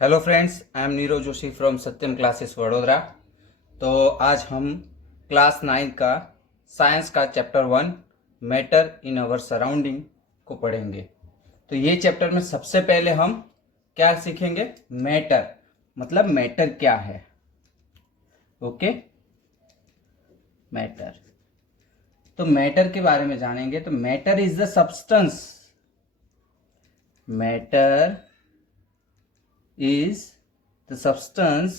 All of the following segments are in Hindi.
Hello friends, I am Neeraj Joshi from Satyam classes Vadodara. तो आज हम क्लास 9 का साइंस का chapter 1 matter in our surrounding को पढ़ेंगे। तो ये चैप्टर में सबसे पहले हम क्या सीखेंगे? मैटर, मतलब मैटर क्या है। Okay, matter. तो मैटर के बारे में जानेंगे। तो matter is the substance, matter is the substance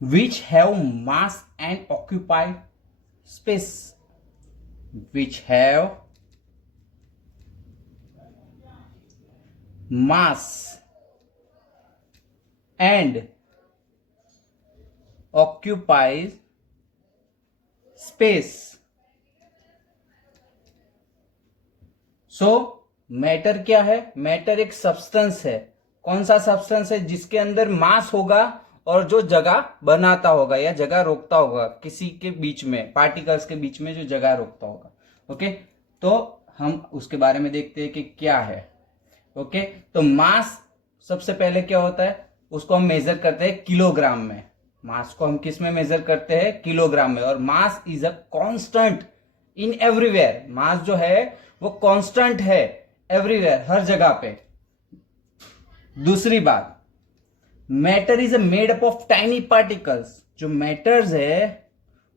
which have mass and occupy space, which have mass and occupies space. So matter क्या है? मैटर एक सब्सटेंस है। कौन सा सब्सटेंस है? जिसके अंदर मास होगा और जो जगह बनाता होगा या जगह रोकता होगा, किसी के बीच में, पार्टिकल्स के बीच में जो जगह रोकता होगा। ओके, तो हम उसके बारे में देखते हैं कि क्या है। ओके, तो मास सबसे पहले क्या होता है? उसको हम मेजर करते हैं किलोग्राम में। मास को हम किस में मेजर करते हैं? किलोग्राम में। और mass is a constant in everywhere. Mass जो है वो कांस्टेंट है एवरीवेयर, हर जगह पे। दूसरी बात, matter is made up of tiny particles. जो मैटर्स है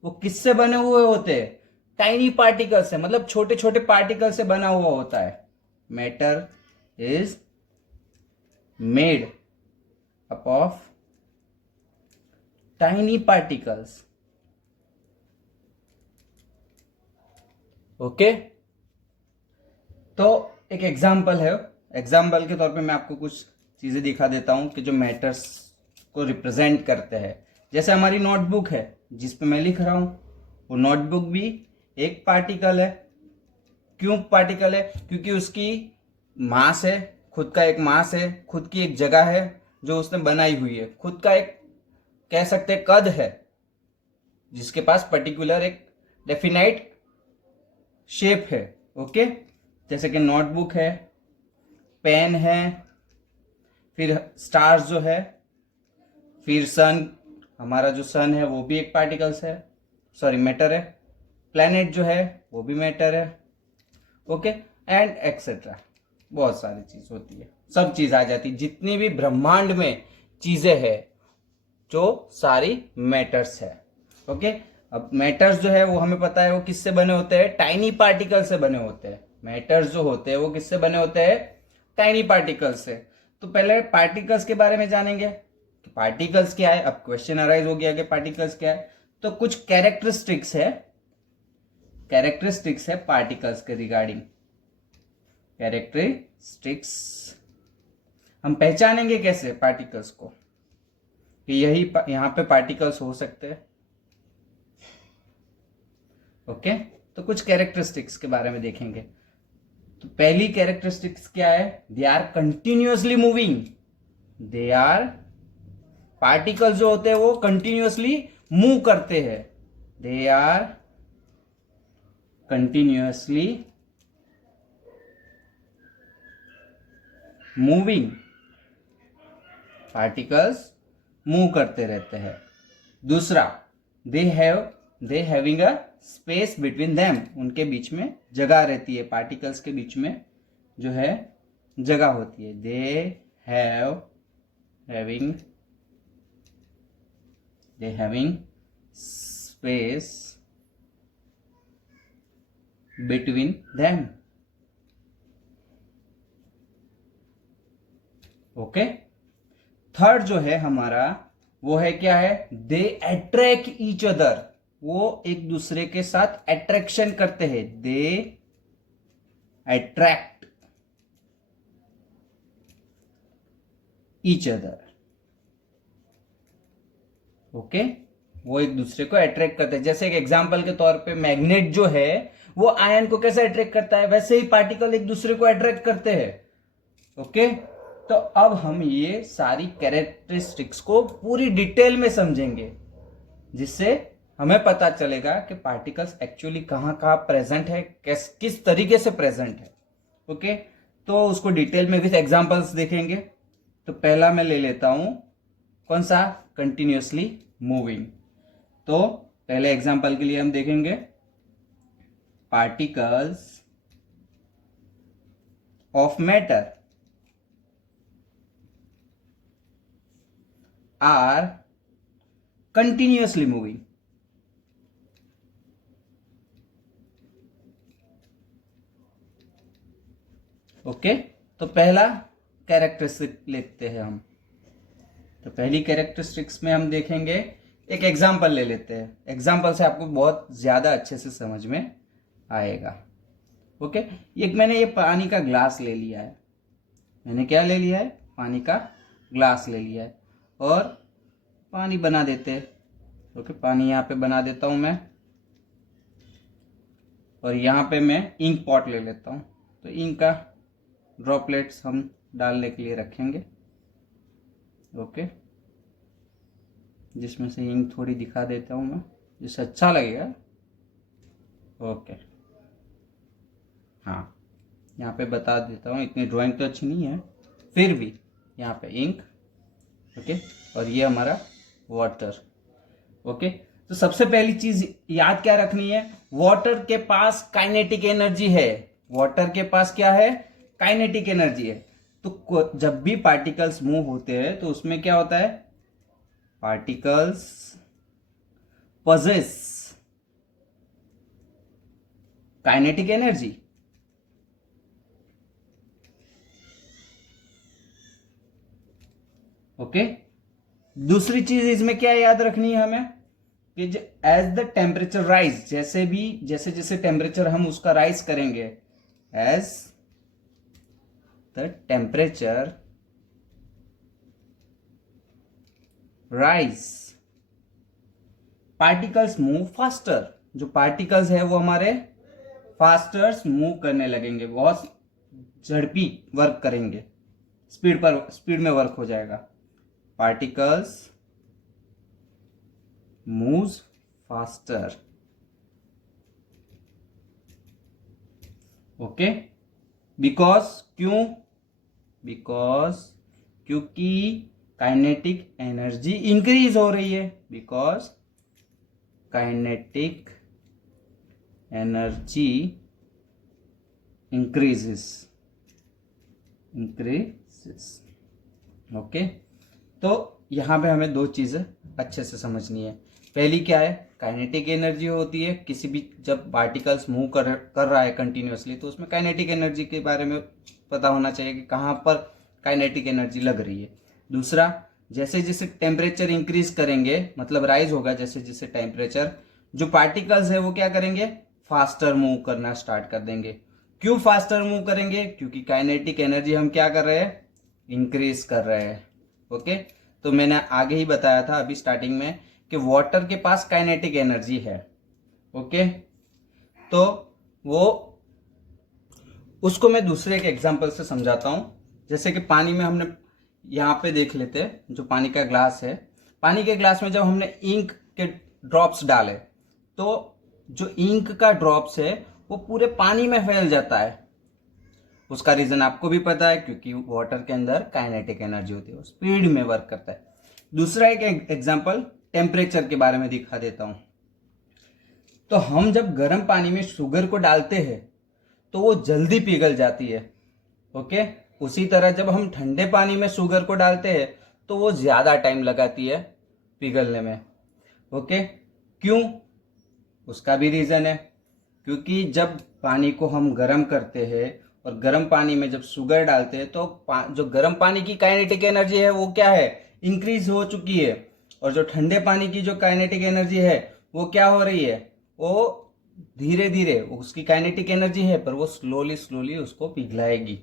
वो किससे बने हुए होते हैं? टाइनी पार्टिकल से, मतलब छोटे छोटे पार्टिकल से बना हुआ होता है। Matter is made up of tiny particles. Okay, तो एक एग्जाम्पल है। एग्जाम्पल के तौर पे मैं आपको कुछ चीजें दिखा देता हूं कि जो मैटर्स को रिप्रेजेंट करते हैं। जैसे हमारी नोटबुक है जिस पे मैं लिख रहा हूं, वो नोटबुक भी एक पार्टिकल है। क्यों पार्टिकल है? क्योंकि उसकी मास है, खुद का एक मास है, खुद की एक जगह है जो उसने बनाई हुई है, खुद का एक कह सकते हैं कद है, जिसके पास पर्टिकुलर एक डेफिनाइट शेप है। ओके, जैसे कि नोटबुक है, पेन है, फिर स्टार्स जो है, फिर सन, हमारा जो सन है वो भी एक पार्टिकल्स है, सॉरी मैटर है। प्लैनेट जो है वो भी मैटर है। ओके, एंड एक्सेट्रा, बहुत सारी चीज होती है, सब चीज आ जाती है। जितनी भी ब्रह्मांड में चीजें हैं जो सारी मैटर्स है। ओके, अब मैटर्स जो है वो हमें पता है वो किससे बने होते हैं? टाइनी पार्टिकल से बने होते हैं। मैटर्स जो होते हैं वो किससे बने होते हैं? टाइनी पार्टिकल्स से। तो पहले पार्टिकल्स के बारे में जानेंगे कि पार्टिकल्स क्या है। अब क्वेश्चन अराइज हो गया कि पार्टिकल्स क्या है। तो कुछ कैरेक्टरिस्टिक्स है, कैरेक्टरिस्टिक्स है पार्टिकल्स के रिगार्डिंग। कैरेक्टरिस्टिक्स हम पहचानेंगे कैसे पार्टिकल्स को कि यही यहां पे पार्टिकल्स हो सकते हैं। ओके, तो कुछ कैरेक्टरिस्टिक्स के बारे में देखेंगे। तो पहली कैरेक्टरिस्टिक्स क्या है? They are continuously moving. They are, particles जो होते हैं वो कंटिन्यूअसली मूव करते हैं। They are continuously moving. Particles move करते रहते हैं। दूसरा, they having a space between them. उनके बीच में जगह रहती है, पार्टिकल्स के बीच में जो है जगह होती है। They having space between them. Okay, third जो है हमारा वो है क्या है? They attract each other. वो एक दूसरे के साथ अट्रैक्शन करते हैं। They attract each other. Okay, वो एक दूसरे को अट्रैक्ट करते हैं। जैसे एक एग्जांपल के तौर पे मैग्नेट जो है वो आयन को कैसे अट्रैक्ट करता है, वैसे ही पार्टिकल एक दूसरे को अट्रैक्ट करते हैं। ओके, तो अब हम ये सारी कैरेक्टरिस्टिक्स को पूरी डिटेल में समझेंगे, जिससे हमें पता चलेगा कि पार्टिकल्स एक्चुअली कहां कहां प्रेजेंट है, किस तरीके से प्रेजेंट है। ओके, तो उसको डिटेल में विथ एग्जांपल्स देखेंगे। तो पहला मैं ले लेता हूं, कौन सा, कंटिन्यूअसली मूविंग। तो पहले एग्जांपल के लिए हम देखेंगे particles of matter are continuously moving. Okay, तो पहला कैरेक्टरिस्टिक लिखते हैं हम। तो पहली कैरेक्टरिस्टिक्स में हम देखेंगे, एक एग्जांपल ले लेते हैं। एग्जांपल से आपको बहुत ज्यादा अच्छे से समझ में आएगा। ओके, एक मैंने ये पानी का ग्लास ले लिया है। मैंने क्या ले लिया है, पानी का ग्लास ले लिया है, और पानी बना देते हैं। ओके, पानी यहाँ पे बना देता हूं मैं, और यहाँ पे मैं इंक पॉट ले लेता हूँ। तो इंक का ड्रॉपलेट्स हम डालने के लिए रखेंगे। ओके, जिसमें से इंक थोड़ी दिखा देता हूँ मैं, जिससे अच्छा लगेगा। ओके, हाँ, यहाँ पे बता देता हूँ, इतनी ड्राइंग तो अच्छी नहीं है, फिर भी यहाँ पे इंक। ओके, और ये हमारा वाटर। ओके, तो सबसे पहली चीज याद क्या रखनी है, वाटर के पास काइनेटिक एनर्जी है। वाटर के पास क्या है, काइनेटिक एनर्जी है। तो जब भी पार्टिकल्स मूव होते हैं तो उसमें क्या होता है, particles possess kinetic energy. Okay, दूसरी चीज इसमें क्या याद रखनी है हमें कि एज द टेम्परेचर राइज, जैसे जैसे टेम्परेचर हम उसका राइज करेंगे, as the temperature rise particles move faster. जो पार्टिकल्स है वो हमारे फास्टर मूव करने लगेंगे, बहुत झड़पी वर्क करेंगे, स्पीड में वर्क हो जाएगा। Particles moves faster. ओके, क्योंकि काइनेटिक एनर्जी इंक्रीज हो रही है, because kinetic energy increases. Okay, तो यहां पे हमें दो चीजें अच्छे से समझनी है। पहली क्या है, काइनेटिक एनर्जी होती है, किसी भी जब पार्टिकल्स मूव कर रहा है कंटिन्यूअसली, तो उसमें काइनेटिक एनर्जी के बारे में पता होना चाहिए कि कहां पर काइनेटिक एनर्जी लग रही है। दूसरा, जैसे जैसे टेम्परेचर इंक्रीज करेंगे, मतलब राइज होगा जैसे जैसे टेम्परेचर, जो पार्टिकल्स है वो क्या करेंगे, फास्टर मूव करना स्टार्ट कर देंगे। क्यों फास्टर मूव करेंगे, क्योंकि काइनेटिक एनर्जी हम क्या कर रहे हैं, इंक्रीज कर रहे हैं। ओके, तो मैंने आगे ही बताया था अभी स्टार्टिंग में कि वाटर के पास काइनेटिक एनर्जी है। ओके, तो वो उसको मैं दूसरे एक एग्जांपल से समझाता हूं। जैसे कि पानी में हमने यहां पे देख लेते हैं, जो पानी का ग्लास है, पानी के ग्लास में जब हमने इंक के ड्रॉप्स डाले, तो जो इंक का ड्रॉप्स है वो पूरे पानी में फैल जाता है। उसका रीजन आपको भी पता है, क्योंकि वाटर के अंदर काइनेटिक एनर्जी होती है, स्पीड में वर्क करता है। दूसरा एक एग्जांपल टेम्परेचर के बारे में दिखा देता हूं। तो हम जब गर्म पानी में शुगर को डालते हैं तो वो जल्दी पिघल जाती है। ओके, उसी तरह जब हम ठंडे पानी में शुगर को डालते हैं तो वो ज्यादा टाइम लगाती है पिघलने में। ओके, क्यों, उसका भी रीजन है, क्योंकि जब पानी को हम गर्म करते हैं और गर्म पानी में जब शुगर डालते हैं तो जो गर्म पानी की काइनेटिक एनर्जी है वो क्या है, इंक्रीज हो चुकी है, और जो ठंडे पानी की जो काइनेटिक एनर्जी है वो क्या हो रही है, वो धीरे धीरे, उसकी काइनेटिक एनर्जी है पर वो स्लोली उसको पिघलाएगी।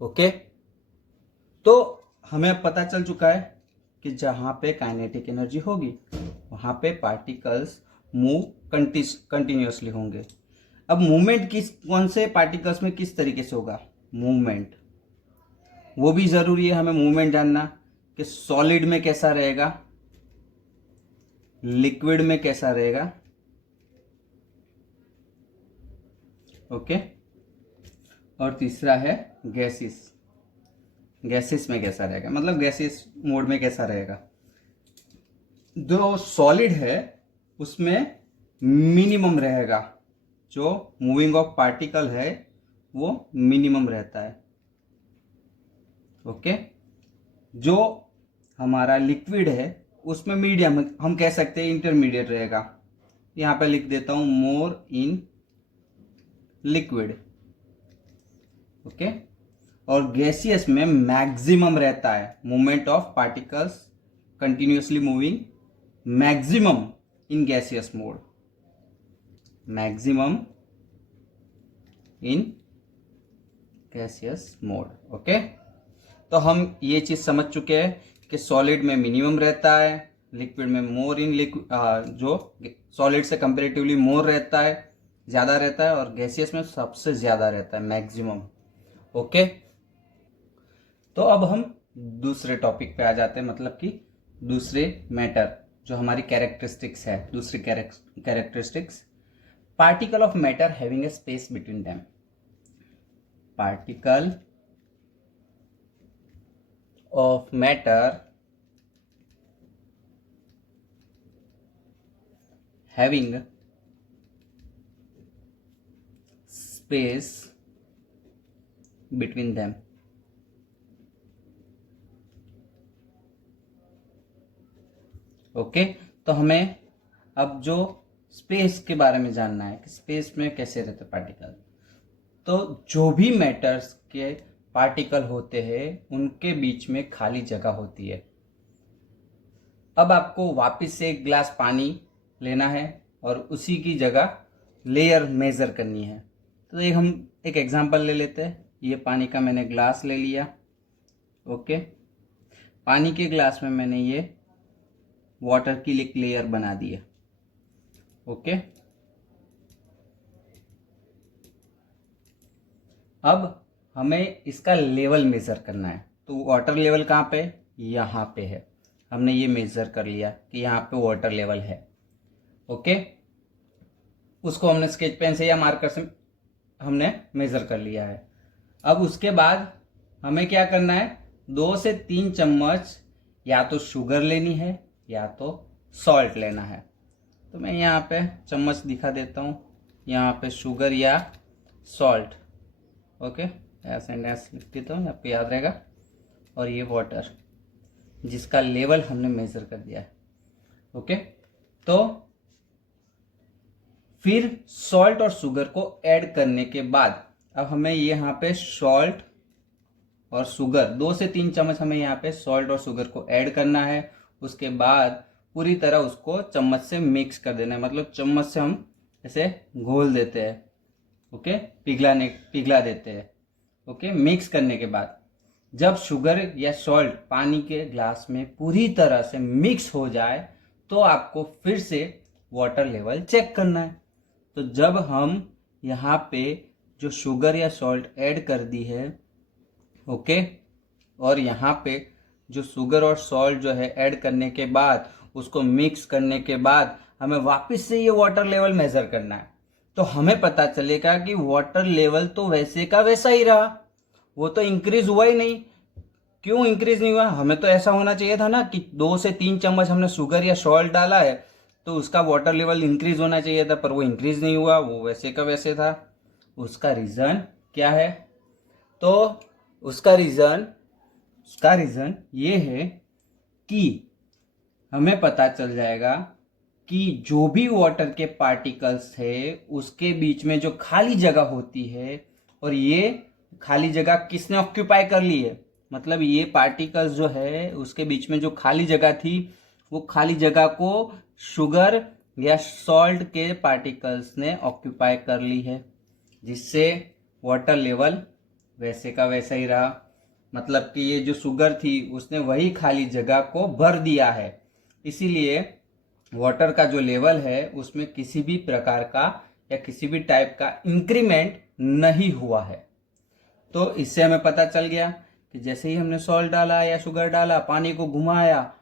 ओके, तो हमें पता चल चुका है कि जहां पे काइनेटिक एनर्जी होगी वहां पे पार्टिकल्स मूव कंटिन्यूअसली होंगे। अब मूवमेंट कौन से पार्टिकल्स में किस तरीके से होगा, मूवमेंट वो भी जरूरी है हमें मूवमेंट जानना, कि सॉलिड में कैसा रहेगा, लिक्विड में कैसा रहेगा। ओके, और तीसरा है गैसिस में कैसा रहेगा, मतलब गैसियस मोड में कैसा रहेगा। जो सॉलिड है उसमें मिनिमम रहेगा, जो मूविंग ऑफ पार्टिकल है वो मिनिमम रहता है। ओके, जो हमारा लिक्विड है उसमें मीडियम, हम कह सकते हैं इंटरमीडिएट रहेगा। यहां पे लिख देता हूं मोर इन लिक्विड। ओके, और गैसियस में मैक्सिमम रहता है movement of particles continuously moving, maximum in gaseous mode, maximum in gaseous mode. Okay, तो हम ये चीज समझ चुके हैं कि सॉलिड में मिनिमम रहता है, लिक्विड में मोर इन लिक्विड, जो सॉलिड से कंपेरेटिवली मोर रहता है, ज्यादा रहता है, और गैसियस में सबसे ज्यादा रहता है, मैक्सिमम। ओके, तो अब हम दूसरे टॉपिक पे आ जाते हैं, मतलब कि दूसरे मैटर जो हमारी कैरेक्टरिस्टिक्स है, दूसरी characteristics, particle of matter having a space between them. Particle of matter having space between them। Okay, तो हमें अब जो स्पेस के बारे में जानना है कि स्पेस में कैसे रहते पार्टिकल। तो जो भी मैटर्स के पार्टिकल होते हैं उनके बीच में खाली जगह होती है। अब आपको वापस से एक ग्लास पानी लेना है और उसी की जगह लेयर मेजर करनी है। तो हम एक एग्जांपल ले लेते हैं। ये पानी का मैंने ग्लास ले लिया। ओके, पानी के ग्लास में मैंने ये वाटर की एक लेयर बना दी है। ओके, अब हमें इसका लेवल मेजर करना है। तो वाटर लेवल कहाँ पे, यहाँ पे है। हमने ये मेजर कर लिया कि यहाँ पे वाटर लेवल है। ओके, उसको हमने स्केच पेन से या मार्कर से हमने मेजर कर लिया है। अब उसके बाद हमें क्या करना है, 2 से 3 चम्मच या तो शुगर लेनी है या तो सॉल्ट लेना है। तो मैं यहाँ पे चम्मच दिखा देता हूँ, यहाँ पे शुगर या सॉल्ट। ओके, ऐसे एंड ऐसे लिख देता हूँ, आपको याद रहेगा। और ये वाटर जिसका लेवल हमने मेजर कर दिया है। ओके, तो फिर सॉल्ट और शुगर को ऐड करने के बाद अब हमें यहाँ पे सॉल्ट और शुगर 2 से 3 चम्मच हमें यहाँ पे सॉल्ट और शुगर को ऐड करना है। उसके बाद पूरी तरह उसको चम्मच से मिक्स कर देना है, मतलब चम्मच से हम ऐसे घोल देते हैं। ओके, पिघला देते हैं। ओके, मिक्स करने के बाद जब शुगर या सॉल्ट पानी के ग्लास में पूरी तरह से मिक्स हो जाए तो आपको फिर से वाटर लेवल चेक करना है। तो जब हम यहाँ पे जो शुगर या सॉल्ट ऐड कर दी है, ओके, और यहाँ पे जो शुगर और सॉल्ट जो है ऐड करने के बाद उसको मिक्स करने के बाद हमें वापस से ये वाटर लेवल मेजर करना है। तो हमें पता चलेगा कि वाटर लेवल तो वैसे का वैसा ही रहा, वो तो इंक्रीज हुआ ही नहीं। क्यों इंक्रीज नहीं हुआ, हमें तो ऐसा होना चाहिए था ना कि 2 से 3 चम्मच हमने शुगर या सॉल्ट डाला है तो उसका वाटर लेवल इंक्रीज होना चाहिए था, पर वो इंक्रीज नहीं हुआ, वो वैसे का वैसे था। उसका रीजन क्या है, तो उसका रीजन ये है कि हमें पता चल जाएगा कि जो भी वाटर के पार्टिकल्स है उसके बीच में जो खाली जगह होती है, और ये खाली जगह किसने ऑक्यूपाई कर ली है, मतलब ये पार्टिकल्स जो है उसके बीच में जो खाली जगह थी वो खाली जगह को शुगर या सॉल्ट के पार्टिकल्स ने ऑक्यूपाई कर ली है, जिससे वाटर लेवल वैसे का वैसा ही रहा। मतलब कि ये जो शुगर थी उसने वही खाली जगह को भर दिया है, इसीलिए वाटर का जो लेवल है उसमें किसी भी प्रकार का या किसी भी टाइप का इंक्रीमेंट नहीं हुआ है। तो इससे हमें पता चल गया कि जैसे ही हमने सॉल्ट डाला या शुगर डाला, पानी को घुमाया,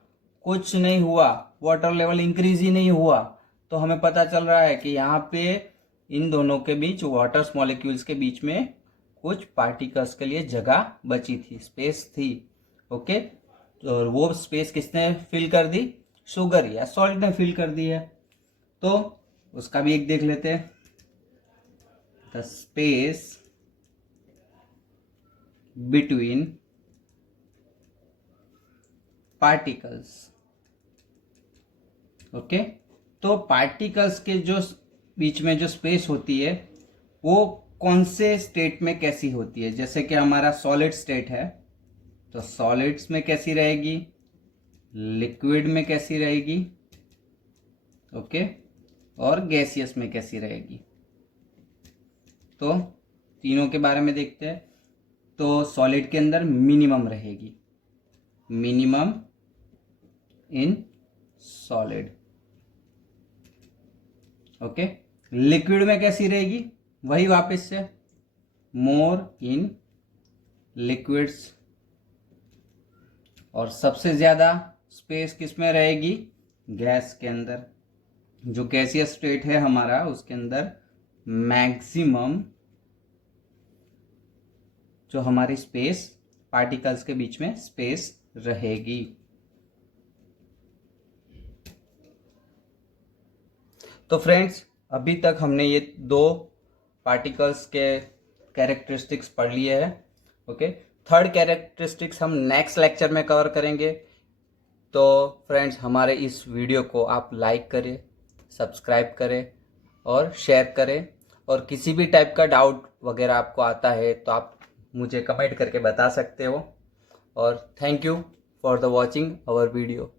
कुछ नहीं हुआ, वाटर लेवल इंक्रीज ही नहीं हुआ। तो हमें पता चल रहा है कि यहाँ पे इन दोनों के बीच, वाटर मॉलिक्यूल्स के बीच में कुछ पार्टिकल्स के लिए जगह बची थी, स्पेस थी। ओके, तो वो स्पेस किसने फिल कर दी? शुगर या सॉल्ट ने फिल कर दी है। तो उसका भी एक देख लेते हैं। The space between particles. Okay, तो पार्टिकल्स के जो बीच में जो स्पेस होती है वो कौन से स्टेट में कैसी होती है? जैसे कि हमारा सॉलिड स्टेट है, तो सॉलिड्स में कैसी रहेगी, लिक्विड में कैसी रहेगी, ओके, और गैसियस में कैसी रहेगी। तो तीनों के बारे में देखते हैं। तो सॉलिड के अंदर मिनिमम रहेगी, minimum in solid. Okay, liquid में कैसी रहेगी? वही वापस से मोर इन लिक्विड्स। और सबसे ज्यादा स्पेस किस में रहेगी? गैस के अंदर। जो गैसियस स्टेट है हमारा, उसके अंदर मैक्सिमम जो हमारी स्पेस, पार्टिकल्स के बीच में स्पेस रहेगी। तो फ्रेंड्स, अभी तक हमने ये दो पार्टिकल्स के कैरेक्टरिस्टिक्स पढ़ लिए हैं। ओके, थर्ड कैरेक्टरिस्टिक्स हम नेक्स्ट लेक्चर में कवर करेंगे। तो फ्रेंड्स, हमारे इस वीडियो को आप लाइक करें, सब्सक्राइब करें और शेयर करें। और किसी भी टाइप का डाउट वगैरह आपको आता है तो आप मुझे कमेंट करके बता सकते हो। और thank you for the watching our video.